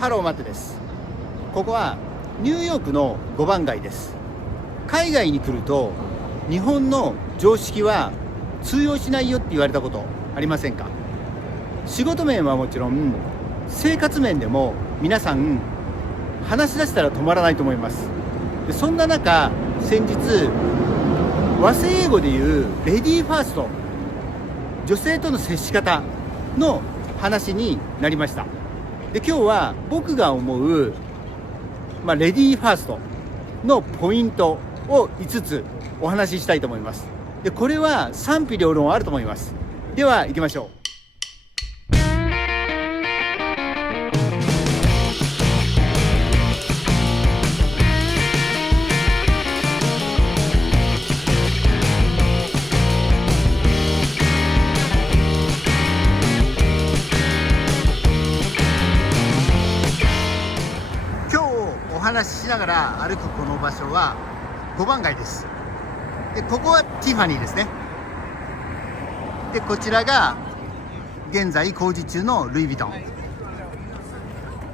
ハローマットです。ここはニューヨークの5番街です。海外に来ると日本の常識は通用しないよって言われたことありませんか？仕事面はもちろん生活面でも皆さん話し出したら止まらないと思います。でそんな中、先日和製英語でいうレディーファースト、女性との接し方の話になりました。で今日は僕が思う、レディーファーストのポイントを5つお話ししたいと思います。でこれは賛否両論あると思います。では行きましょう。お話ししながら歩くこの場所は5番街です。でここはティファニーですね。でこちらが現在工事中のルイ・ヴィトン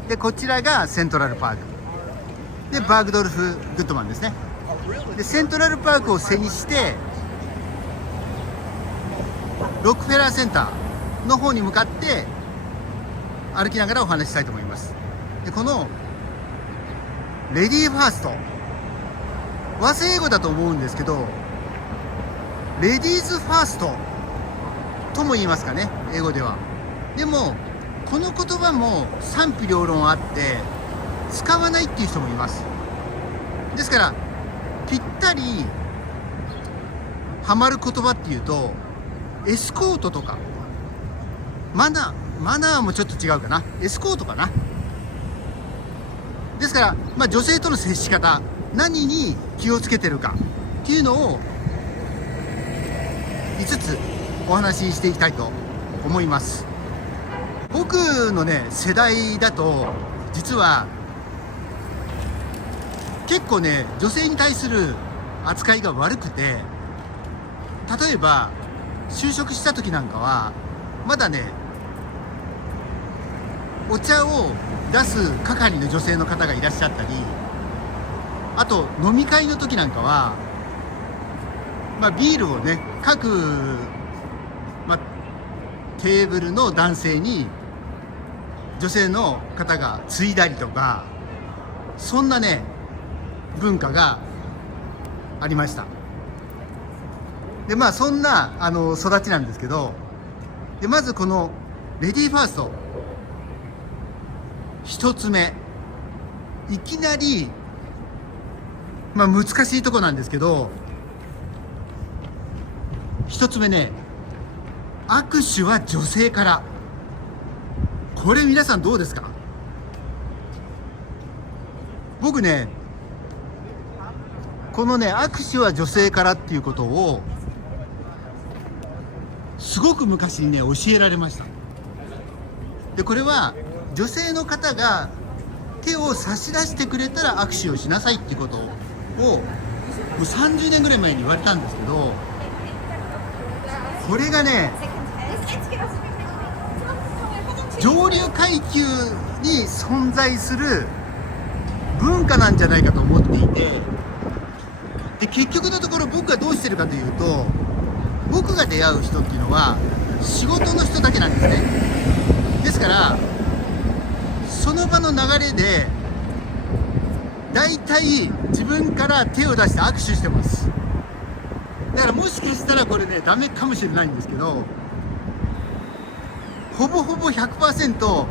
で、こちらがセントラルパークでバーグドルフ・グッドマンですね。でセントラルパークを背にしてロックフェラーセンターの方に向かって歩きながらお話ししたいと思います。でこのレディーファースト、和製英語だと思うんですけど、レディーズファーストとも言いますかね、英語では。でもこの言葉も賛否両論あって使わないっていう人もいます。ですからぴったりハマる言葉っていうとエスコートとかマナーもちょっと違うかな、エスコートかな。ですから、女性との接し方、何に気をつけてるかっていうのを5つお話ししていきたいと思います。僕のね世代だと実は結構ね女性に対する扱いが悪くて、例えば就職した時なんかはまだねお茶を出す係の女性の方がいらっしゃったり、あと飲み会の時なんかは、ビールをね各、テーブルの男性に女性の方がついだりとか、そんなね文化がありました。でそんな育ちなんですけど、でまずこのレディーファースト一つ目、いきなり難しいとこなんですけど、一つ目ね、握手は女性から。これ皆さんどうですか？僕ねこのね握手は女性からっていうことをすごく昔にね教えられました。でこれは女性の方が手を差し出してくれたら握手をしなさいっていうことをもう30年ぐらい前に言われたんですけど、これがね上流階級に存在する文化なんじゃないかと思っていて、で結局のところ僕がどうしてるかというと、僕が出会う人っていうのは仕事の人だけなんですね。ですからその場の流れでだいたい自分から手を出して握手してます。だからもしかしたらこれねダメかもしれないんですけど、ほぼ 100%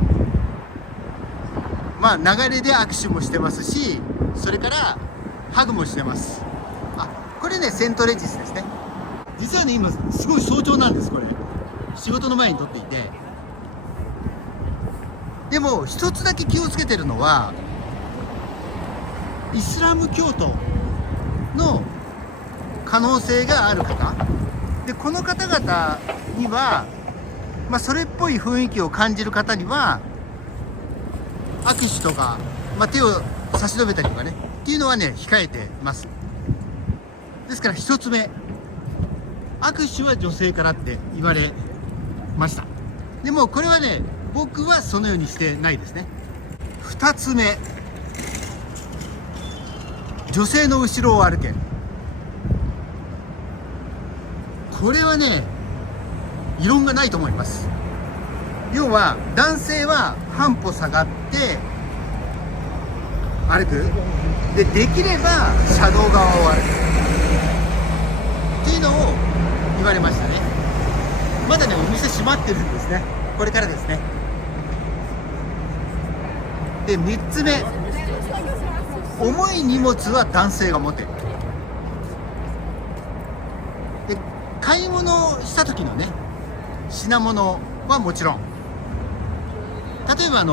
流れで握手もしてますし、それからハグもしてます。これねセントレジスですね。実はね今すごい早朝なんです。これ仕事の前に撮っていて、でも一つだけ気をつけてるのは、イスラム教徒の可能性がある方で、この方々には、それっぽい雰囲気を感じる方には握手とか、手を差し伸べたりとかねっていうのはね控えてます。ですから一つ目、握手は女性からって言われました。でもこれはね僕はそのようにしてないですね。2つ目、女性の後ろを歩け。これはね、異論がないと思います。要は男性は半歩下がって歩く。できれば車道側を歩くっていうのを言われましたね。まだね、お店閉まってるんですね。これからですね。で3つ目、重い荷物は男性が持て。で買い物した時のね、品物はもちろん、例えば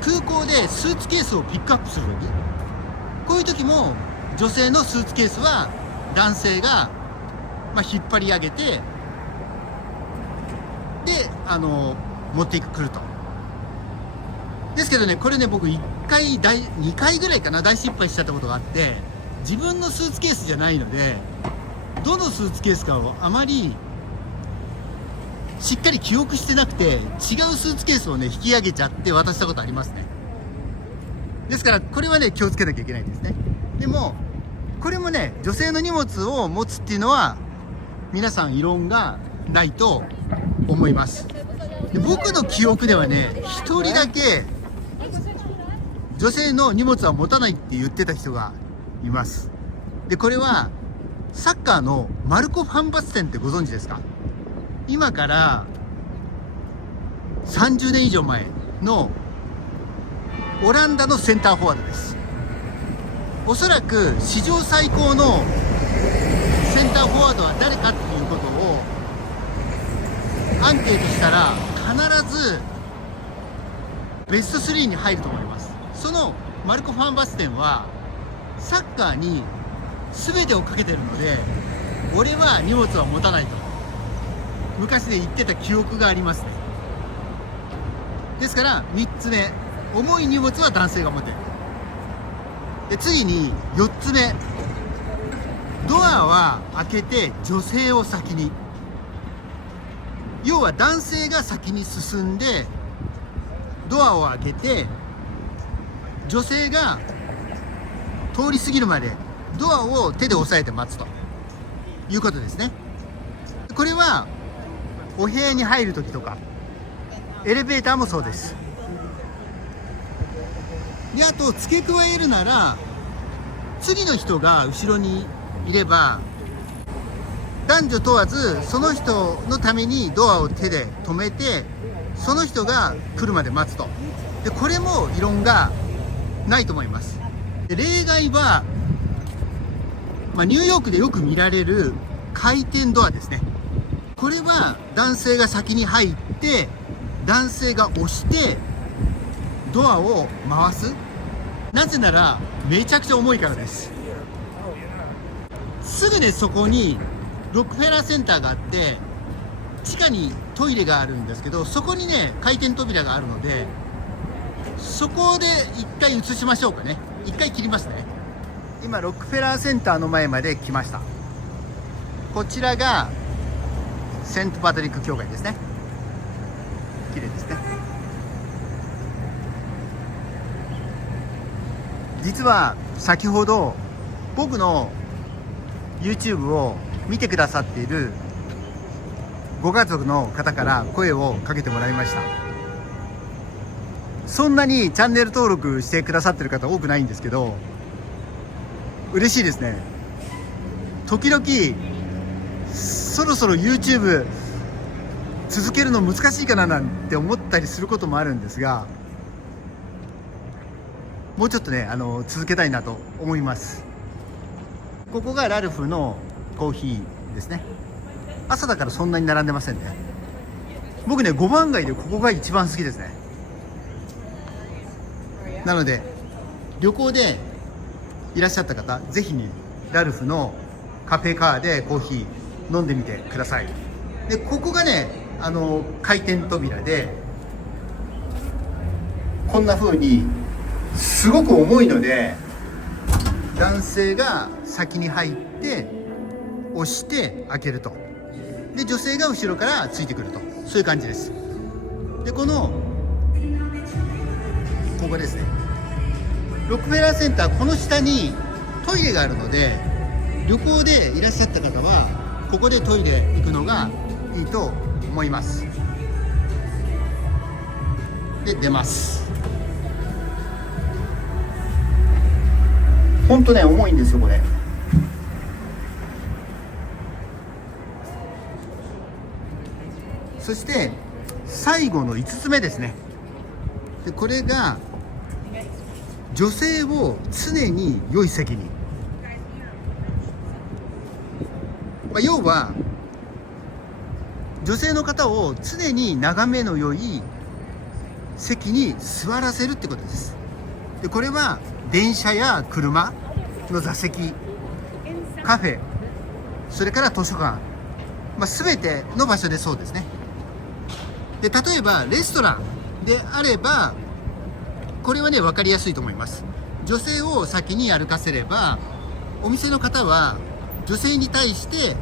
空港でスーツケースをピックアップする時、こういう時も女性のスーツケースは男性が、引っ張り上げて、で持ってくると。ですけどね、これね、僕2回ぐらいかな、大失敗しちゃったことがあって、自分のスーツケースじゃないので、どのスーツケースかをあまりしっかり記憶してなくて、違うスーツケースをね、引き上げちゃって渡したことありますね。ですからこれはね、気をつけなきゃいけないんですね。でもこれもね、女性の荷物を持つっていうのは皆さん異論がないと思います。で僕の記憶ではね、1人だけ女性の荷物は持たないって言ってた人がいます。でこれはサッカーのマルコ・ファンバステンってご存知ですか？今から30年以上前のオランダのセンターフォワードです。おそらく史上最高のセンターフォワードは誰かっていうことをアンケートしたら必ずベスト3に入ると思います。そのマルコ・ファンバステンはサッカーに全てをかけてるので、俺は荷物は持たないと昔で言ってた記憶がありますね。ですから3つ目、重い荷物は男性が持てる。で次に4つ目、ドアは開けて女性を先に。要は男性が先に進んでドアを開けて、女性が通り過ぎるまでドアを手で押さえて待つということですね。これはお部屋に入るときとかエレベーターもそうです。であと付け加えるなら、次の人が後ろにいれば男女問わずその人のためにドアを手で止めて、その人が来るまで待つと。でこれも異論がないと思います。で例外は、ニューヨークでよく見られる回転ドアですね。これは男性が先に入って男性が押してドアを回す。なぜならめちゃくちゃ重いからです。すぐね、そこにロックフェラーセンターがあって、地下にトイレがあるんですけど、そこにね回転扉があるので、そこで一回移しましょうかね。一回切りますね。今ロックフェラーセンターの前まで来ました。こちらがセントパトリック教会ですね。綺麗ですね。実は先ほど僕の YouTube を見てくださっているご家族の方から声をかけてもらいました。そんなにチャンネル登録してくださってる方多くないんですけど、嬉しいですね。時々そろそろ YouTube 続けるの難しいかななんて思ったりすることもあるんですが、もうちょっとね続けたいなと思います。ここがラルフのコーヒーですね。朝だからそんなに並んでませんね。僕ね5番街でここが一番好きですね。なので旅行でいらっしゃった方、ぜひねラルフのカフェカーでコーヒー飲んでみてください。でここがね回転扉で、こんな風にすごく重いので男性が先に入って押して開けると。で女性が後ろからついてくると、そういう感じです。でこのここですね。ロックフェラーセンター、この下にトイレがあるので、旅行でいらっしゃった方はここでトイレ行くのがいいと思います。で、出ます。ほんとね、重いんですよこれ。そして最後の5つ目ですね。で、これが女性を常に良い席に、要は女性の方を常に眺めの良い席に座らせるってことです。で、これは電車や車の座席、カフェ、それから図書館、全ての場所でそうですね。で、例えばレストランであれば、これはね、分かりやすいと思います。女性を先に歩かせれば、お店の方は女性に対して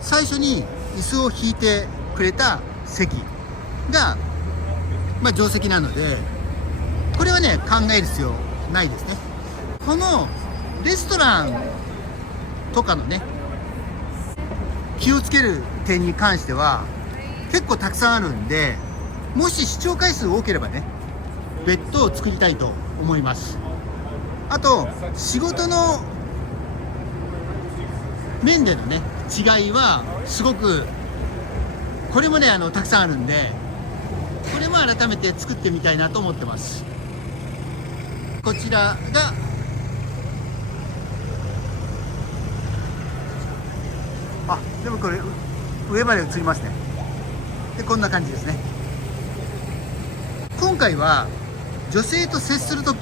最初に椅子を引いてくれた席が、定席なので、これはね、考える必要ないですね。このレストランとかのね、気をつける点に関しては結構たくさんあるんで、もし視聴回数多ければね、別途を作りたいと思います。あと、仕事の面でのね、違いはすごく、これもね、たくさんあるんで、これも改めて作ってみたいなと思ってます。こちらがでもこれ上まで映りますね。で、こんな感じですね。今回は女性と接する時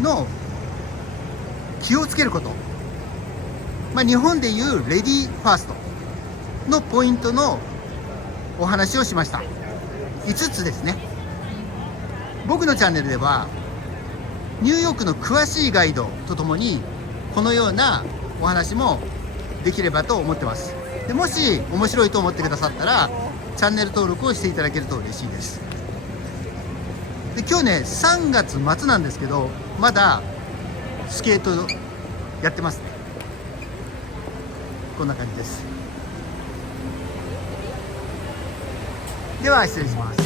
の気をつけること、日本でいうレディーファーストのポイントのお話をしました。5つですね。僕のチャンネルではニューヨークの詳しいガイドとともに、このようなお話もできればと思ってます。で、もし面白いと思ってくださったらチャンネル登録をしていただけると嬉しいです。で、今日ね、3月末なんですけど、まだスケートやってますね。こんな感じです。では失礼します。